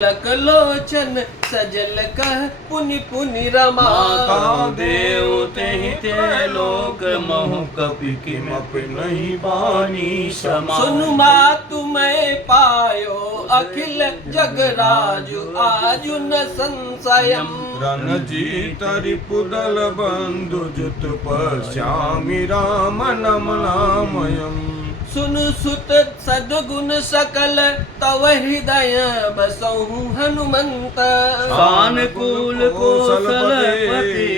Luck लोचन सजल कह पुनि पुनि रमा। देव तेहि ते लोक महु कपि किमपि नहीं बानी समा। सुनु मातु मैं पायो अखिल जगराजु आजु न संशयम्। रणजीत रिपुदल बंधु जुत पश्यामि राम नमनामयम्। सुनु सुत सद्गुण सकल तव हृदय बसहु हनुमंत। सानुकूल कौशलपति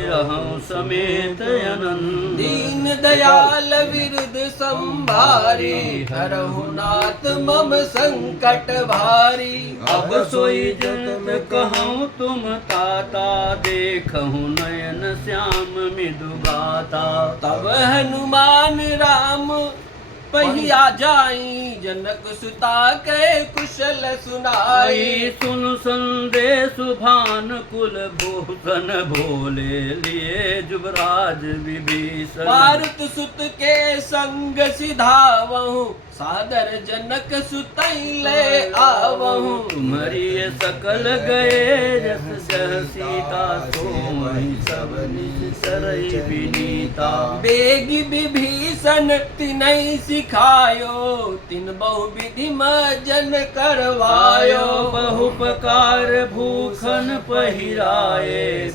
रहं समेत अनंत। दीन दयाल विरुद्ध संभारी हरहु नाथ मम संकट भारी। अब सोई जत कहूँ तुम ताता देखूँ नयन श्याम मृदु गाता। तब हनुमान राम पहिया जाई जनक सुता के कुशल सुनाई। सुन संदेश भानुकुल भूषण भोले लिए जुबराज विभीषण। मारुत सुत के संग सिधावहु सादर जनक सुतैले आवहु। तुम्हारी सकल गए जस जह सीता सोई सब निज सरई विनीता। बेगी विभीषण तिनहि सिखायो तिन बहु विधि मजन करवायो। बहुपकार भूखन पहिराए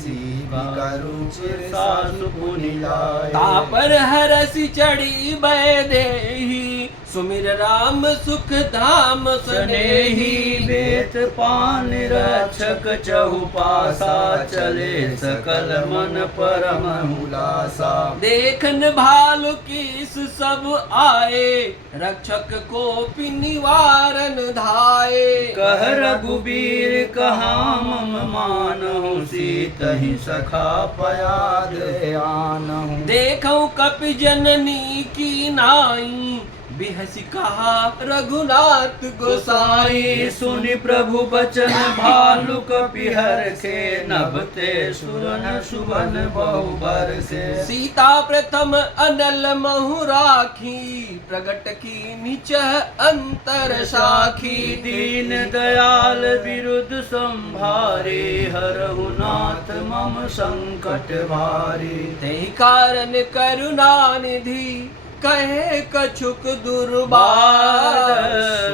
सासु पुनि लाए। तापर हरसि चढ़ी बैदेही सुमिर राम सुख धाम स्नेही। बेत पान रक्षक चहुपासा चले सकल मन परम उलासा। देखन भालु कीस सब आए रक्षक को निवारण धाये। कह रघुबीर कहा मम मानहु सीतहि सखा पयाद आनहु। देखौ कपि जननी की नाई बिहसि कहा रघुनाथ गोसाई। सुनि प्रभु बचन भालु कपि हरखे नभते सुरन सुवन बहु बरसे। सीता प्रथम अनल महु राखी प्रगट की निचह अंतर साखी। दीन दयाल विरुद्ध संभारे हरहु नाथ मम संकट भारी। तेहि कारण करुणा निधि कहे कछुक दुर्बार।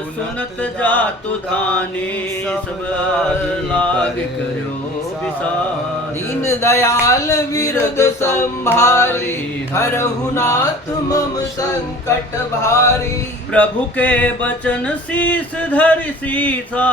सुनत जातु धानी सब लाग करो विसार। दीन दयाल विरुद्ध संभारी हरहु नाथ मम संकट भारी। प्रभु के बचन शीस धरि सीसा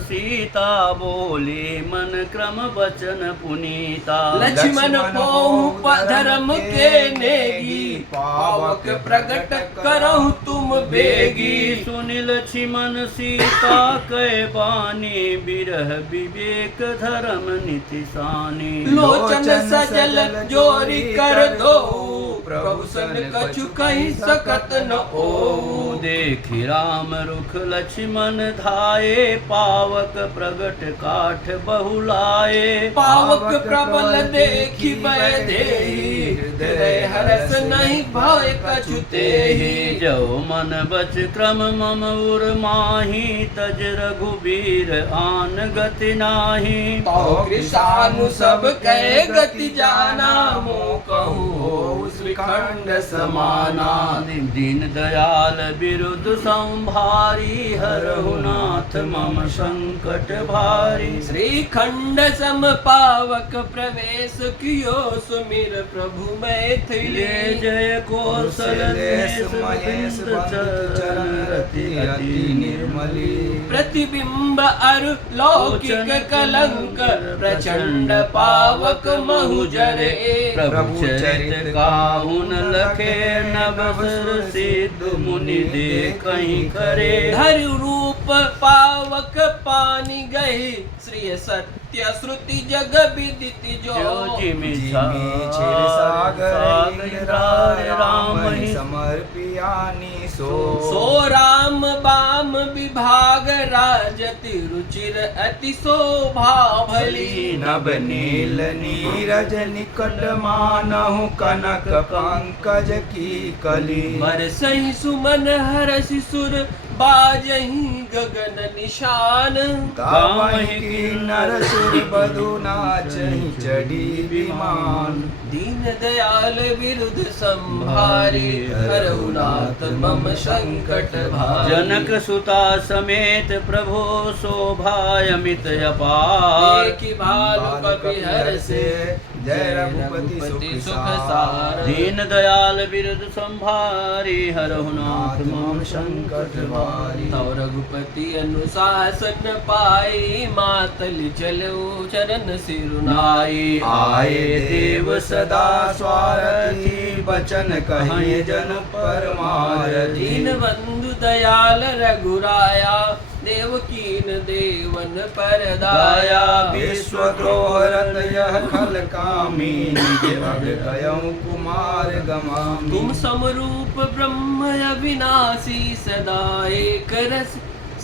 सीता बोली मन क्रम बचन पुनीता। लक्ष्मण पोहु धर्म के नेगी पावक प्रगट करहु तुम बेगी। सुनि लक्ष्मण सीता कै बानी बिरह विवेक धर्म नीति सानी। लोचन सजल जोरी कर दो प्रभु सन कछु कहि सकत न ओ। देखि राम रुख लक्ष्मण धाये पावक प्रगट काठ बहुलाए। पावक प्रबल देखि बैदेही हृदय हरस नहीं भय कछु तेहि। जो मन बच क्रम मम उर माही तज रघुबीर आन गति नाही। तो कृषानु सब कहे गति जाना मो कहूँ श्रीखंड समाना। दीन दयाल विरुद्ध संभारी हरहु नाथ मम संकट भारी। श्रीखंड सम पावक प्रवेश कियो सुमिर प्रभु मैथिली। जय कौशल महेश चरण रति अति निर्मली। प्रतिबिंब अरु लौकिक कलंक प्रचंड पावक महु जरे। प्रभु चरित काहुन लखे नवसर सिद्ध मुनि दे कहीं करे। धरि रूप पावक पानी गही श्री सत्य श्रुति जग विदिति जो। जिमि क्षीर सागर राम ही समर्पियानि सो राम बाम विभाग राजति रुचिर अति शोभा भली। नभ नील नीरज निकट मानहु कनक पंकज की कली। बरसहि सुमन हरषि सुर बाजही गगन निशान गावहि किन्नर सुर बधु नाचहि चढ़ी विमान दीन दयाल विरुद्ध संभारे हरहु नाथ मम संकट भारे जनक सुता समेत प्रभो शोभायमित अपार एक भालु कपि हर्षे जय रघुपति सुख सार दीन दयाल विरुद्ध संभारे हरहु नाथ मम संकट भारी तव रघुपति अनुशासन पाई मातल चलो चरण सिरुनाई आए देव सदा स्वारथी बचन कहे जन परमारथी दीन बंधु दयाल रघुराया देवकीन देवन पर दाया विश्व द्रोहरत यह खल कामी निज भग गयऊँ कुमार गमामी तुम समरूप ब्रह्म अविनाशी सदा एक रस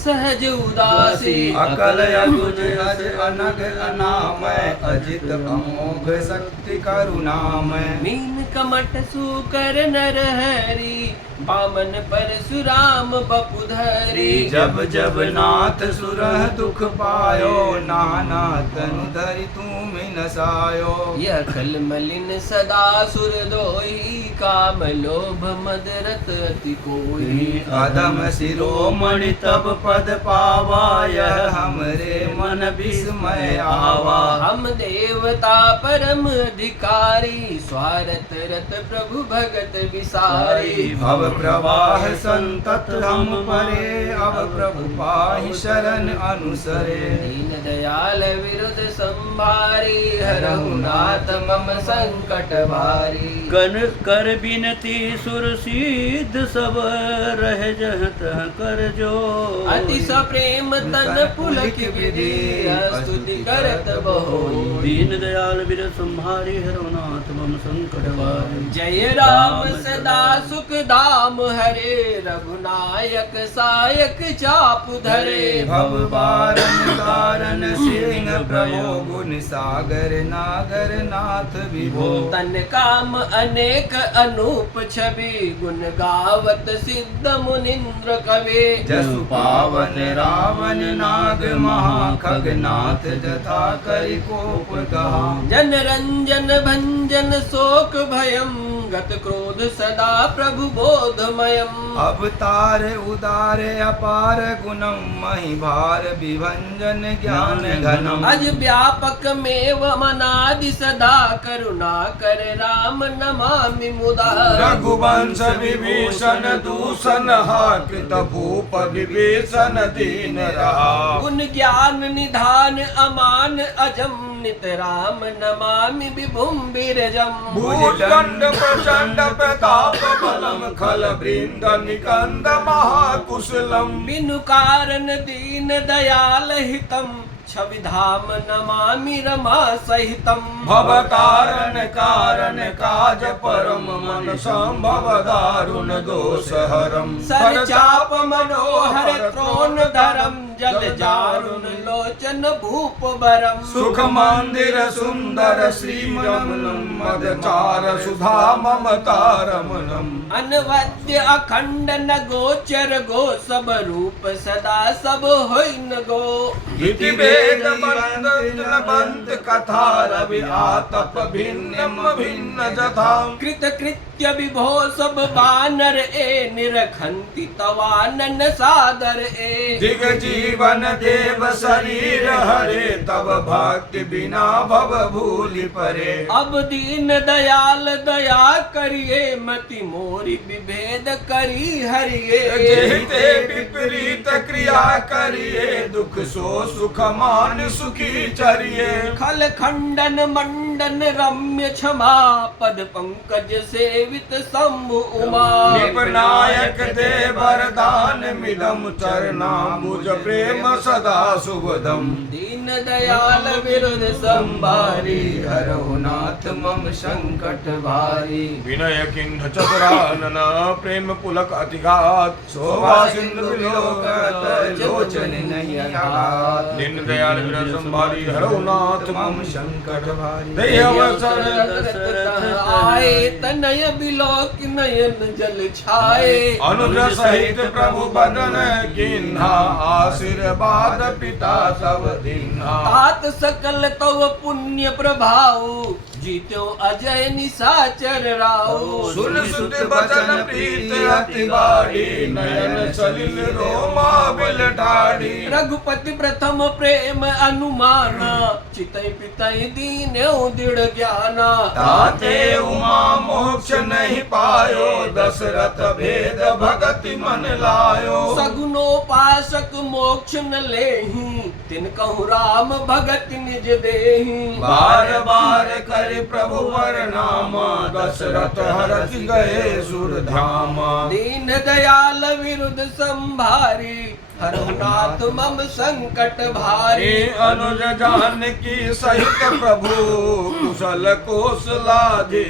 सहज उदासी अकल अगुज अज अनग अनामय अजित अमोघ शक्ति करुणामय मीन कमट सुकर नर हरि बामन परशुराम बपुधरी जब जब नाथ सुरह दुख पायो नाना तनु धरि तुम नसायो यह खल मलिन सदा सुर दोई काम लोभ मद रत अति कोई अदम शिरोमणि तब पद पावा यह हमरे मन विस्मय आवा हम देवता परम अधिकारी स्वारथ रत प्रभु भगत विसारी भव प्रवाह संतत हम परे अब प्रभु पाहि शरण अनुसरे दीन दयाल विरुद्ध संभारी हरहु नाथ मम संकट भारी कर बिनती सुर सिद्ध सब रह जहत कर जो अति सप्रेम तन पुलक विधि स्तुति करत बहो दीन दयाल विरह संभारी हरहु नाथ मम संकट भारी जय राम सदा सुख धाम हरे रघुनायक सायक चाप धरे भव बारन कारण सिंह प्रभो गुण सागर नागर नाथ विभो तन काम अनेक अनूप छवि गुण गावत सिद्ध मुनिंद्र कवि जसु पावन रावण नाग महाखगनाथ जथा करि कोप कहा जन रंजन भंजन शोक भयम गत क्रोध सदा प्रभु बोधमयम अवतार उदार अपार गुणम महि भार विभंजन ज्ञान घनम अज व्यापक मेव मनादि सदा करुणा कर राम नमामि मुदा रघुवंश विभीषण दूषण कृत भूप विभीषण दीन रहा गुण ज्ञान निधान अमान अजम नित राम नमामि विभुम बिरजम भूचंड प्रचंड प्रताप बलम खल वृंद निकंद महाकुशलम बिनु कारण दीन दयाल हितम छवि धाम नमामि रमा सहितम भवतारण कारण काज परम मन संभव दारुण दोष हरम सर चाप मनोहर त्रोण धरम जल जारुण लोचन भूप बरम सुख मंदिर सुंदर श्रीमनम मदचार सुधा ममता रमणम अनवद्य अखंड न गोचर गो सब रूप सदा सब होइ न गो इति वेद बंत कथा रवि आतप भिन्न भिन्न जथा कृत कृत्य विभो सब बानर ए निरखंति तवानन सादर ए दिग जीवन देव शरीर हरे तब भक्ति बिना भव भूलि परे अब दीन दयाल दया करिए मति मोरी विभेद करी हरिए जेते विपरीत क्रिया करिए दुख सो सुख मान सुखी चरिए खल खंडन मंडन रम्य क्षमा पद पंकज सेवित शंभु उमा निपनायक दे वरदान मिलम चरना मुझ प्रेम सदा सुबदम दीन दयाल विरुद्ध संभारी हरहु नाथ मम संकट भारी विनय किंध चतुरानन प्रेम पुलक अतिघात शोभा सिंधु विलोकत लोचन नहीं आघात दीन दयाल विरह संभारी हरौ नाथ मम संकट भारी दे अवसर दशरथ आए तनय बिलोक नयन जल छाए अनुज सहित प्रभु बदन कीन्हा आशीर्वाद पिता सब दीन्हा तात सकल तव पुण्य प्रभाव जीत्यो अजय निशाचर राव सुन सुत बचन प्रीत अति बाड़ी नयन सलिल रोमा बिल ठाड़ी रघुपति प्रथम प्रेम अनुमाना चितई पितई दीन्यो दृढ़ ज्ञाना ताते उमा मोक्ष नहीं पायो दशरथ भेद भगति मन लायो सगुनोपासक मोक्ष न लेहि तिन कहु राम भगत निज देहि बार बार कर प्रभु नामा दशरथ हरत गए सुर धाम दीन दयाल विरुद्ध संभारी हरनाथ मम संकट भारी हे अनुज जानकी सहित प्रभु कुशल कौशलाधि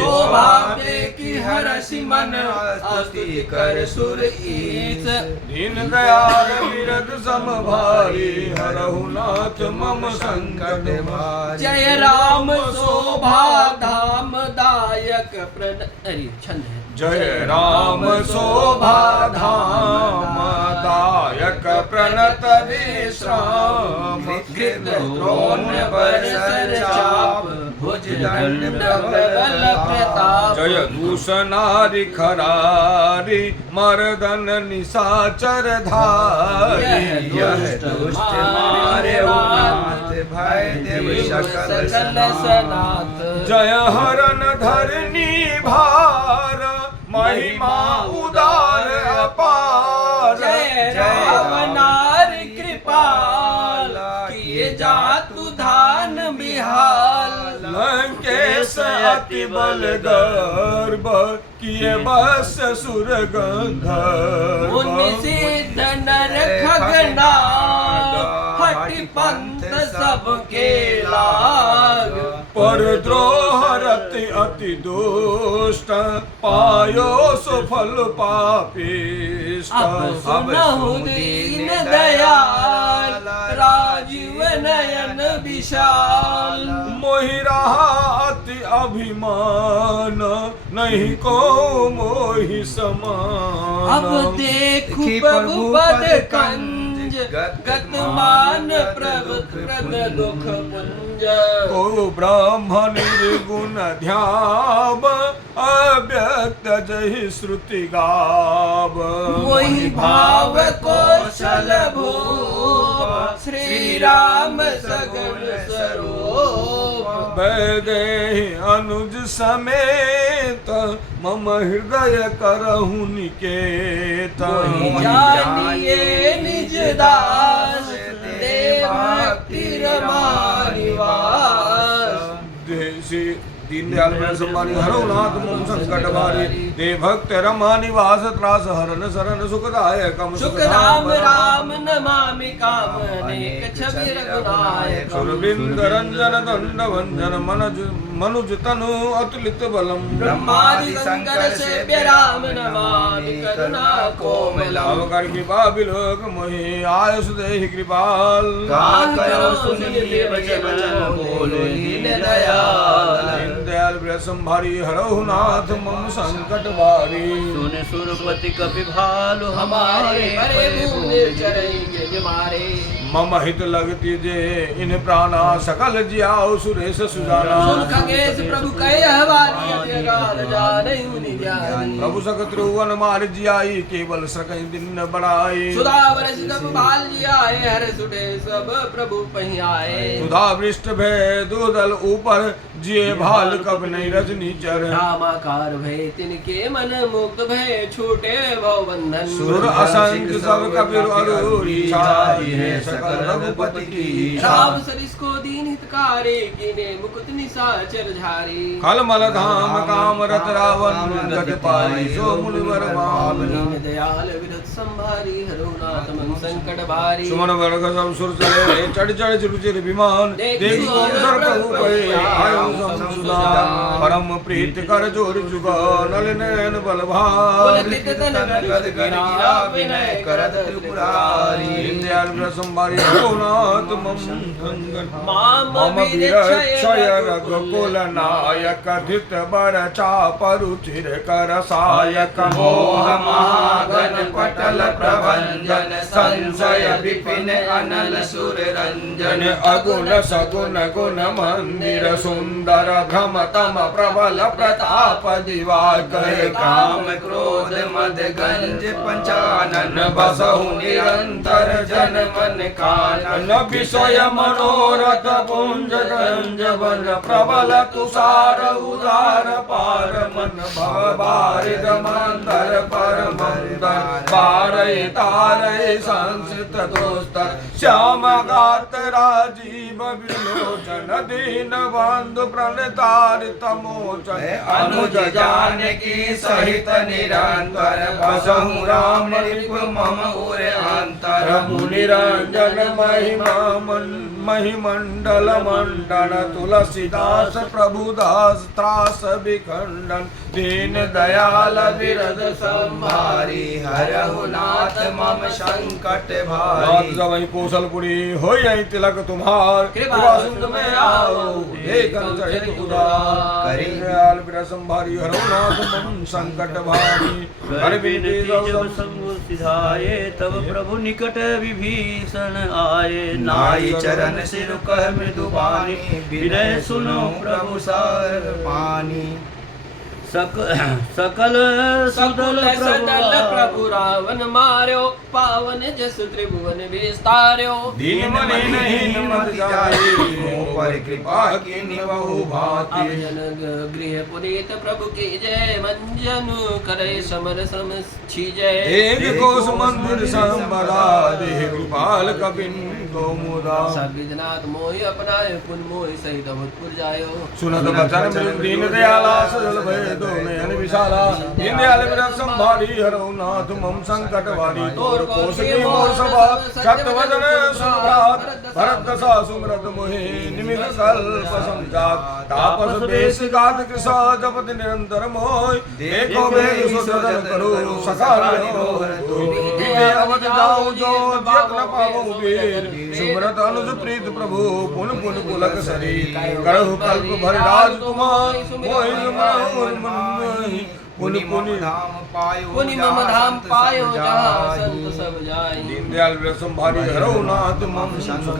सौभाग्य की हरषि मन स्तुति कर सुर ईश दीन दयाल विरद समभारी हरहु नाथ मम संकट भारी जय राम शोभा धाम दायक प्रण अरे छंद है जय राम शोभा धाम दायक प्रणत विश्राम कृत द्रोण बरसर चाप भुज दंड प्रबल प्रताप जय दूषणारि खरारी मर्दन निशाचर धारी यह दुष्ट मारे नाथ भय देव सकल सनाथ जय हरन धरनी भार महिमा उदार अपार जय रावनार कृपाल किए जातु धान बिहाल लंकेश अति बल गर्भ किए बस सुर गंधर्व मुनि सिद्ध नर खगनाग हटि पंथ सबके लाग पर द्रोह रति अति दुष्ट पायो सुफल पापिष्ट अब सुनहु दीन दयाल राजीव नयन विशाल मोहि रहा अति अभिमान नहीं को मोहि समान अब देखु प्रभु पद कंज गत मान प्रभु प्रद दुख पुंज को ब्रह्म निर्गुण ध्याब अव्यक्त जहि श्रुति गाव मोहि भाव कौशल भूप श्री राम सगल स्वरूप वैदेहि अनुज समेत मम हृदय करहु निकेत जानिए निज दास देव भक्ति रमानिवास देसी दीनदयाल विरह संभारी हरौ नाथ मम संकट भारी दे भक्त रमा निवास त्रास हरन शरण सुखदायकम सुख राम राम नमामि कामनेक छवि रघुनायक सुरबिंद रंजन दंड भंजन मनुज तनु अतुलित बलम ब्रह्मादि शंकर सेव्य राम नमामि करुणा कोमलम अवकर कृपा बिलोक मोहि आयुष देहि कृपाल करो सुनिए वचन बोलो दीन दयाल दयाल विरह संभारी हरौ नाथ मम संकट भारी सुन सुरपति कपि भालु हमारे बड़े भूम निर्जरई जमारे मम हित लगती जे इन प्राणा सकल जियाओ सुरेश सुजाना सुन खगेश प्रभु कहे हवारी अधिकार जाने मुनि ज्ञानी प्रभु सकत त्रिभुवन मार जियाई केवल सकई दिन बढ़ाई सुधावर सिकम बाल जी आए हर सुटे सब प्रभु पही आए सुधा वृष्ट भय दूदल ऊपर जिये भाल कब नहीं रजनी चर रामाकार भय तिनके मन मुक्त भय छूटे भव बंधन सुर असंख्य सब कबीर अरूरी छाई है सकल रघुपति की राम सरिस को दीन हितकारी कीने मुकुट निशाचर झारी खल मल धाम काम रत रावण गत पाई सो मुनिवर भावनी दीन दयाल विरत संभारी हरो नाथ मन संकट भारी सुमन वर्ग सब सुर चले चढ़ चढ़ चिरुचिर विमान देखी अवसर प्रभु पे आयो संसुदा परम प्रीत कर जोर जुगा नल नयन बल भार पुलकित तन गद गिरा विनय करत त्रिपुरारी दीनदयाल संभारी रघुनाथ मम संगन माम मम विरक्षय क्षय रघुकुल नायक धित बर चाप रुचिर कर सायक मोह महागन पटल प्रभंजन संशय विपिन अनल सुर रंजन अगुण सगुण गुण मंदिर सुंदर भ्रमतम प्रबल प्रताप दिवाकर काम क्रोध मद गंज पंचानन बसहु निरंतर जन मन कानन विषय मनोरथ पुंज गंज वन प्रबल तुषार उदार पार मन भव बारिद मंदर पर मंदर पारय तारय संसित दोस्तर श्याम गात राजीव विलोचन दीन बंधु प्रणतारित मोचन अनुज जानकी सहित निरंतर बसहु राम रिपु मम उर अंतर मुनिरंजन महिमंडल मंडन तुलसीदास प्रभुदास त्रास विखंडन दीन दयाल विरद संभारी हरहु नाथ मम संकट नाथ भारी जवै कौशलपुरी हो यही तिलक तुम्हार कृपा सिंधु में आओ देखन चढ़ित उदार करी दयाल विरद संभारी हरो नाथ मम संकट भारी हरि बिनती जब संग सिधाये तब प्रभु निकट विभीषण आए नाई चरण सिर कह मृदु बानी विनय सुनो प्रभु सार पानी सकल सकुल सदल प्रभु रावण मार्यो पावन जस त्रिभुवन विस्तार्यो दीन नहीं मत जाए मोह पर कृपा की निवहु भांति अभजन गृह पुनीत प्रभु की जय मंजन करे समर सम छीजय एक कोस मंदिर संबला देह कृपाल कपिन गौमुदा सविदनाथ मोहि अपनाय पुन मोहि सहित अवधपुर जायो सुनत बचन दीन दयाला सजल भय दो नयन विशाला दीन दयाल विरत संभारी हरो नाथ मम संकट वारी तोर कोसकी मोर सभा शक्त वजन सुभ्रात भरत दशा सुमरत मोहि निमित कल्प समझात तापस बेस गात कृषा जपत निरंतर मोहि देखो बेग सुसदन करो सखारियो विदे अवध जाऊं जो जियत न पावो वीर सुमरत अनुज प्रीत प्रभु पुन पुन पुलक सरी करहु कल्प भर राज तुम्हार मोहि मन पुनि पुनि धाम पायो पुनि मम धाम पायो जहाँ संत सब जाय दीनदयाल विरत संभारी हरो नाथ मम संकट